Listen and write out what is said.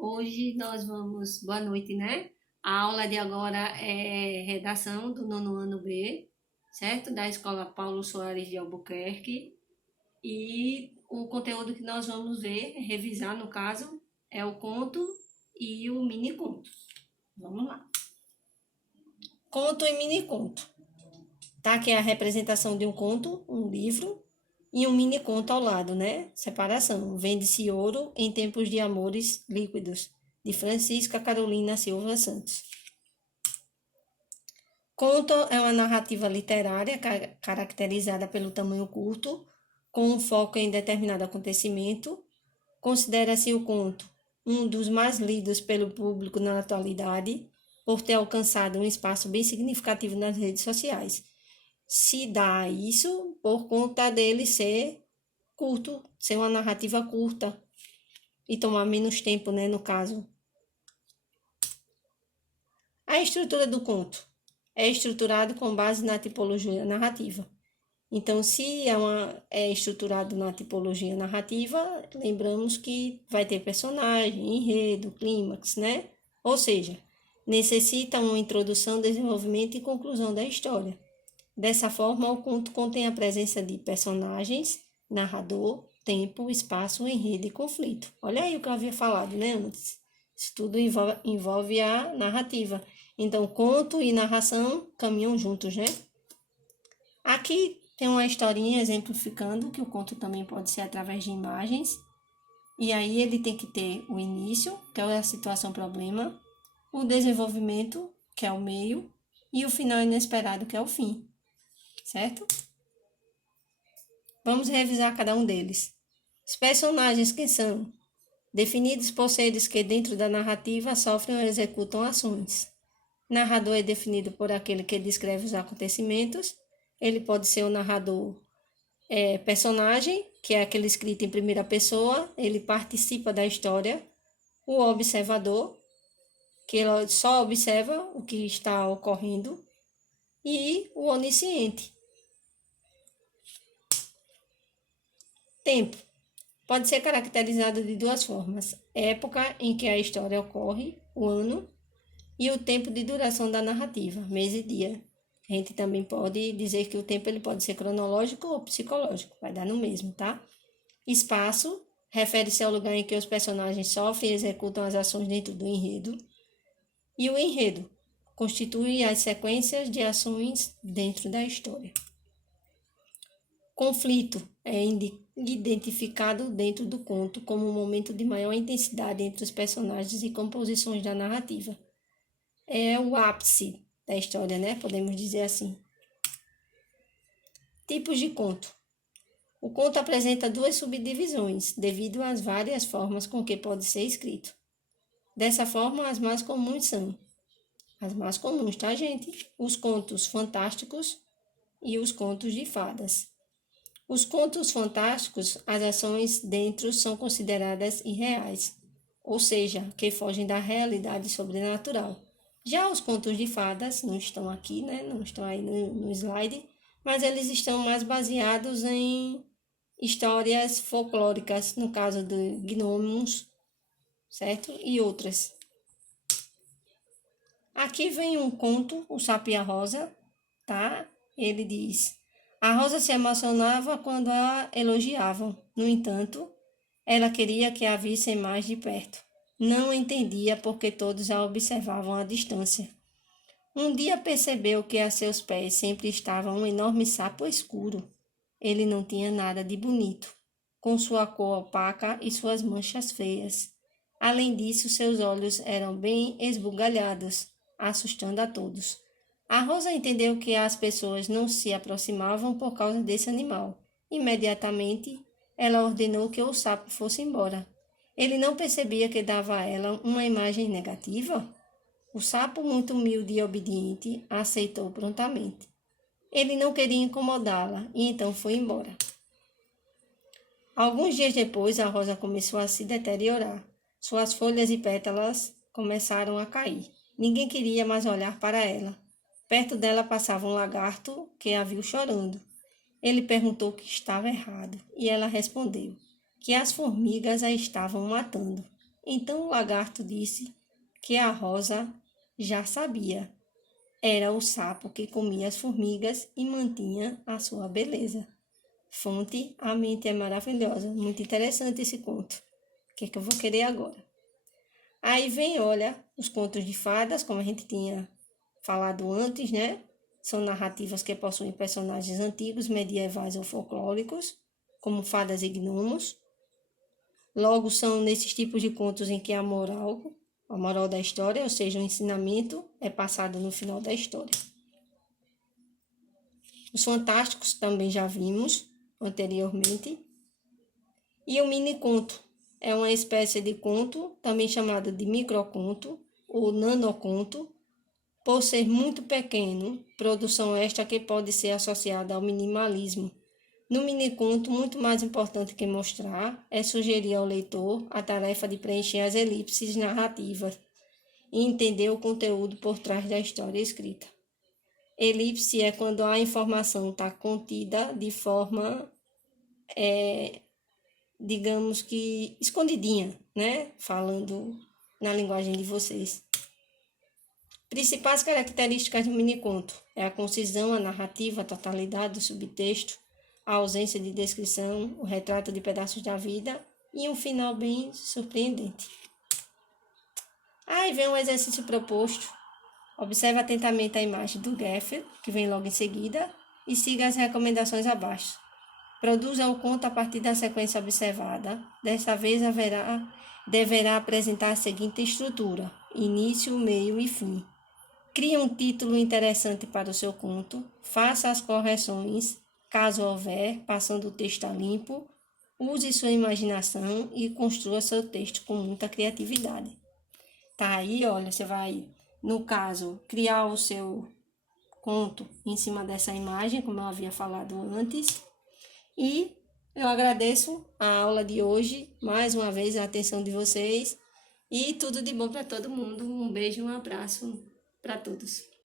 Hoje nós vamos, boa noite, né? A aula de agora é redação do nono ano B, certo? Da Escola Paulo Soares de Albuquerque. E o conteúdo que nós vamos ver, revisar no caso, é o conto e o mini conto. Vamos lá. Conto e mini conto. Tá? Que é a representação de um conto, um livro, e um mini conto ao lado, né? Separação. Vende-se ouro em tempos de amores líquidos, de Francisca Carolina Silva Santos. Conto é uma narrativa literária caracterizada pelo tamanho curto, com um foco em determinado acontecimento. Considera-se o conto um dos mais lidos pelo público na atualidade, por ter alcançado um espaço bem significativo nas redes sociais. Se dá isso por conta dele ser curto, ser uma narrativa curta e tomar menos tempo, né, no caso. A estrutura do conto é estruturado com base na tipologia narrativa. Então, se é estruturado na tipologia narrativa, lembramos que vai ter personagem, enredo, clímax, né? Ou seja, necessita uma introdução, desenvolvimento e conclusão da história. Dessa forma, o conto contém a presença de personagens, narrador, tempo, espaço, enredo e conflito. Olha aí o que eu havia falado, né, antes. Isso tudo envolve a narrativa. Então, conto e narração caminham juntos, né? Aqui tem uma historinha exemplificando que o conto também pode ser através de imagens. E aí ele tem que ter o início, que é a situação problema, o desenvolvimento, que é o meio, e o final inesperado, que é o fim. Certo? Vamos revisar cada um deles. Os personagens quem são? Definidos por seres que dentro da narrativa sofrem ou executam ações. Narrador é definido por aquele que descreve os acontecimentos. Ele pode ser o narrador personagem, que é aquele escrito em primeira pessoa, ele participa da história. O observador, que ele só observa o que está ocorrendo. E o onisciente. Tempo. Pode ser caracterizado de duas formas: época em que a história ocorre, o ano, e o tempo de duração da narrativa, mês e dia. A gente também pode dizer que o tempo ele pode ser cronológico ou psicológico, vai dar no mesmo, tá? Espaço refere-se ao lugar em que os personagens sofrem e executam as ações dentro do enredo. E o enredo constitui as sequências de ações dentro da história. Conflito é identificado dentro do conto como um momento de maior intensidade entre os personagens e composições da narrativa. É o ápice da história, né? Podemos dizer assim. Tipos de conto. O conto apresenta duas subdivisões, devido às várias formas com que pode ser escrito. Dessa forma, as mais comuns são as mais comuns, tá, gente? Os contos fantásticos e os contos de fadas. Os contos fantásticos, as ações dentro são consideradas irreais, ou seja, que fogem da realidade sobrenatural. Já os contos de fadas não estão aqui, né? Não estão aí no slide, mas eles estão mais baseados em histórias folclóricas, no caso de gnomos, certo? E outras. Aqui vem um conto, o Sapo e a Rosa, tá? Ele diz: a Rosa se emocionava quando a elogiavam. No entanto, ela queria que a vissem mais de perto. Não entendia porque todos a observavam à distância. Um dia percebeu que a seus pés sempre estava um enorme sapo escuro. Ele não tinha nada de bonito, com sua cor opaca e suas manchas feias. Além disso, seus olhos eram bem esbugalhados, assustando a todos. A Rosa entendeu que as pessoas não se aproximavam por causa desse animal. Imediatamente, ela ordenou que o sapo fosse embora. Ele não percebia que dava a ela uma imagem negativa? O sapo, muito humilde e obediente, aceitou prontamente. Ele não queria incomodá-la e então foi embora. Alguns dias depois, a rosa começou a se deteriorar. Suas folhas e pétalas começaram a cair. Ninguém queria mais olhar para ela. Perto dela passava um lagarto que a viu chorando. Ele perguntou o que estava errado e ela respondeu que as formigas a estavam matando. Então o lagarto disse que a rosa já sabia. Era o sapo que comia as formigas e mantinha a sua beleza. Fonte: A Mente é Maravilhosa. Muito interessante esse conto. O que é que eu vou querer agora? Aí vem, olha, os contos de fadas, como a gente tinha falado antes, né? São narrativas que possuem personagens antigos, medievais ou folclóricos, como fadas e gnomos. Logo, são nesses tipos de contos em que a moral da história, ou seja, o ensinamento, é passado no final da história. Os fantásticos também já vimos anteriormente. E o mini-conto é uma espécie de conto, também chamado de microconto ou nanoconto, por ser muito pequeno, produção esta que pode ser associada ao minimalismo. No miniconto, muito mais importante que mostrar é sugerir ao leitor a tarefa de preencher as elipses narrativas e entender o conteúdo por trás da história escrita. Elipse é quando a informação está contida de forma, digamos que, escondidinha, né? Falando na linguagem de vocês. Principais características do miniconto é a concisão, a narrativa, a totalidade do subtexto, a ausência de descrição, o retrato de pedaços da vida e um final bem surpreendente. Aí vem um exercício proposto. Observe atentamente a imagem do Geffer, que vem logo em seguida, e siga as recomendações abaixo. Produza o conto a partir da sequência observada. Desta vez deverá apresentar a seguinte estrutura: início, meio e fim. Crie um título interessante para o seu conto, faça as correções, caso houver, passando o texto a limpo, use sua imaginação e construa seu texto com muita criatividade. Tá aí, olha, você vai, no caso, criar o seu conto em cima dessa imagem, como eu havia falado antes. E eu agradeço a aula de hoje, mais uma vez a atenção de vocês e tudo de bom para todo mundo. Um beijo e um abraço para todos.